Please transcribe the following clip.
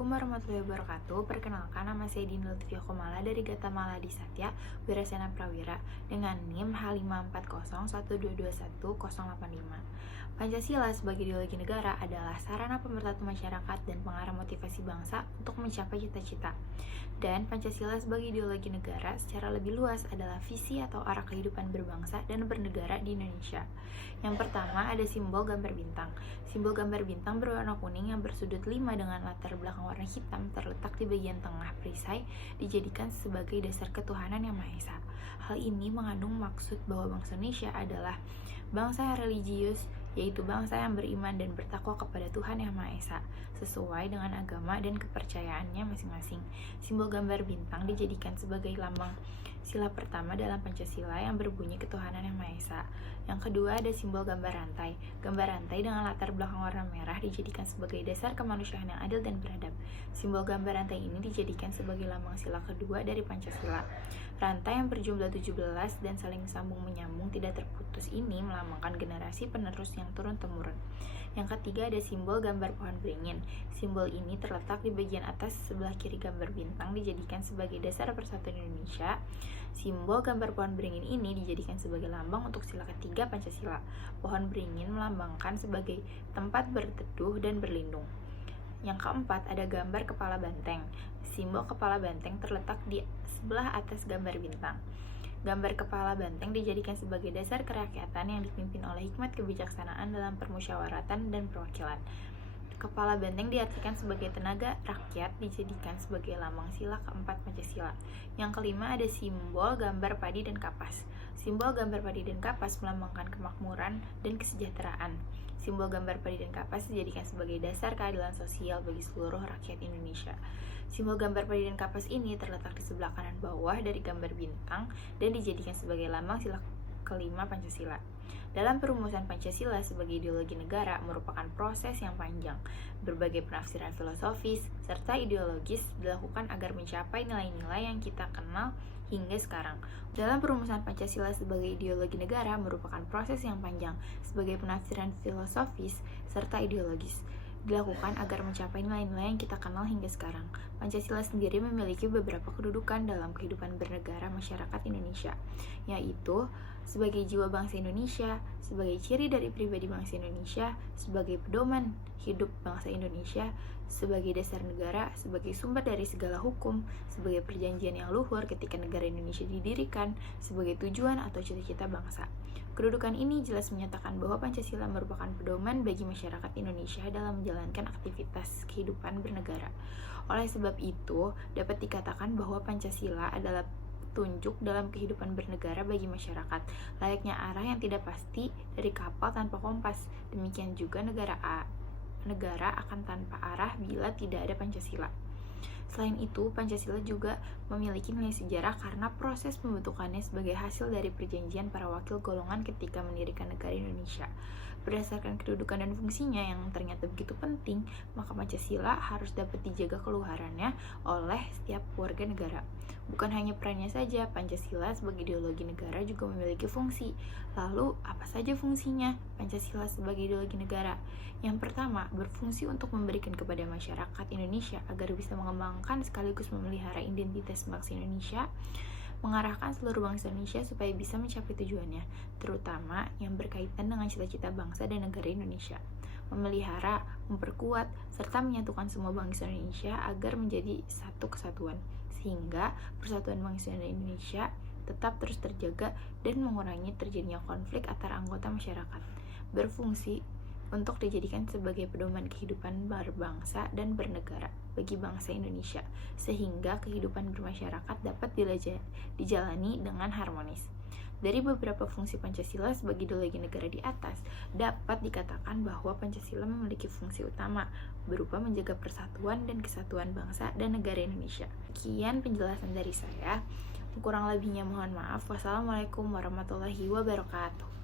Assalamualaikum warahmatullahi wabarakatuh. Perkenalkan, nama saya Dina Lutfia Komala dari Gatamala Disatya, Wirasena Prawira dengan NIM H5401221085. Pancasila sebagai ideologi negara adalah sarana pemersatu masyarakat dan pengarah motivasi bangsa untuk mencapai cita-cita. Dan Pancasila sebagai ideologi negara secara lebih luas adalah visi atau arah kehidupan berbangsa dan bernegara di Indonesia. Yang pertama ada simbol gambar bintang. Simbol gambar bintang berwarna kuning yang bersudut 5 dengan latar belakang warna hitam terletak di bagian tengah perisai dijadikan sebagai dasar ketuhanan yang Maha Esa. Hal ini mengandung maksud bahwa bangsa Indonesia adalah bangsa yang religius, yaitu bangsa yang beriman dan bertakwa kepada Tuhan Yang Maha Esa, sesuai dengan agama dan kepercayaannya masing-masing. Simbol gambar bintang dijadikan sebagai lambang sila pertama dalam Pancasila yang berbunyi ketuhanan Yang Maha Esa. Yang kedua ada simbol gambar rantai. Gambar rantai dengan latar belakang warna merah dijadikan sebagai dasar kemanusiaan yang adil dan beradab. Simbol gambar rantai ini dijadikan sebagai lambang sila kedua dari Pancasila. Rantai yang berjumlah 17 dan saling sambung menyambung tidak terputus ini melambangkan generasi penerus yang turun-temurun. Yang ketiga ada simbol gambar pohon beringin. Simbol ini terletak di bagian atas sebelah kiri gambar bintang dijadikan sebagai dasar persatuan Indonesia. Simbol gambar pohon beringin ini dijadikan sebagai lambang untuk sila ketiga Pancasila. Pohon beringin melambangkan sebagai tempat berteduh dan berlindung. Yang keempat ada gambar kepala banteng. Simbol kepala banteng terletak di sebelah atas gambar bintang. Gambar kepala banteng dijadikan sebagai dasar kerakyatan yang dipimpin oleh hikmat kebijaksanaan dalam permusyawaratan dan perwakilan. Kepala banteng diartikan sebagai tenaga rakyat dijadikan sebagai lambang sila keempat Pancasila. Yang kelima ada simbol gambar padi dan kapas. Simbol gambar padi dan kapas melambangkan kemakmuran dan kesejahteraan. Simbol gambar padi dan kapas dijadikan sebagai dasar keadilan sosial bagi seluruh rakyat Indonesia. Simbol gambar padi dan kapas ini terletak di sebelah kanan bawah dari gambar bintang dan dijadikan sebagai lambang sila kelima Pancasila. Dalam perumusan Pancasila sebagai ideologi negara merupakan proses yang panjang. Berbagai penafsiran filosofis serta ideologis dilakukan agar mencapai nilai-nilai yang kita kenal hingga sekarang. Dalam perumusan Pancasila sebagai ideologi negara merupakan proses yang panjang. Sebagai penafsiran filosofis serta ideologis dilakukan agar mencapai nilai-nilai yang kita kenal hingga sekarang. Pancasila sendiri memiliki beberapa kedudukan dalam kehidupan bernegara masyarakat Indonesia, yaitu sebagai jiwa bangsa Indonesia, sebagai ciri dari pribadi bangsa Indonesia, sebagai pedoman hidup bangsa Indonesia, sebagai dasar negara, sebagai sumber dari segala hukum, sebagai perjanjian yang luhur ketika negara Indonesia didirikan, sebagai tujuan atau cita-cita bangsa. Kedudukan ini jelas menyatakan bahwa Pancasila merupakan pedoman bagi masyarakat Indonesia dalam menjalankan aktivitas kehidupan bernegara. Oleh sebab itu, dapat dikatakan bahwa Pancasila adalah petunjuk dalam kehidupan bernegara bagi masyarakat, layaknya arah yang tidak pasti dari kapal tanpa kompas. Demikian juga negara akan tanpa arah bila tidak ada Pancasila. Selain itu, Pancasila juga memiliki nilai sejarah karena proses pembentukannya sebagai hasil dari perjanjian para wakil golongan ketika mendirikan negara Indonesia. Berdasarkan kedudukan dan fungsinya yang ternyata begitu penting, maka Pancasila harus dapat dijaga keluarannya oleh setiap warga negara. Bukan hanya perannya saja, Pancasila sebagai ideologi negara juga memiliki fungsi. Lalu, apa saja fungsinya Pancasila sebagai ideologi negara? Yang pertama, berfungsi untuk memberikan kepada masyarakat Indonesia agar bisa mengembangkan sekaligus memelihara identitas bangsa Indonesia, mengarahkan seluruh bangsa Indonesia supaya bisa mencapai tujuannya, terutama yang berkaitan dengan cita-cita bangsa dan negara Indonesia, memelihara, memperkuat, serta menyatukan semua bangsa Indonesia agar menjadi satu kesatuan, sehingga persatuan bangsa Indonesia tetap terus terjaga dan mengurangi terjadinya konflik antara anggota masyarakat. Berfungsi untuk dijadikan sebagai pedoman kehidupan berbangsa dan bernegara bagi bangsa Indonesia, sehingga kehidupan bermasyarakat dapat dijalani dengan harmonis. Dari beberapa fungsi Pancasila sebagai ideologi negara di atas, dapat dikatakan bahwa Pancasila memiliki fungsi utama berupa menjaga persatuan dan kesatuan bangsa dan negara Indonesia. Sekian penjelasan dari saya. Kurang lebihnya mohon maaf. Wassalamualaikum warahmatullahi wabarakatuh.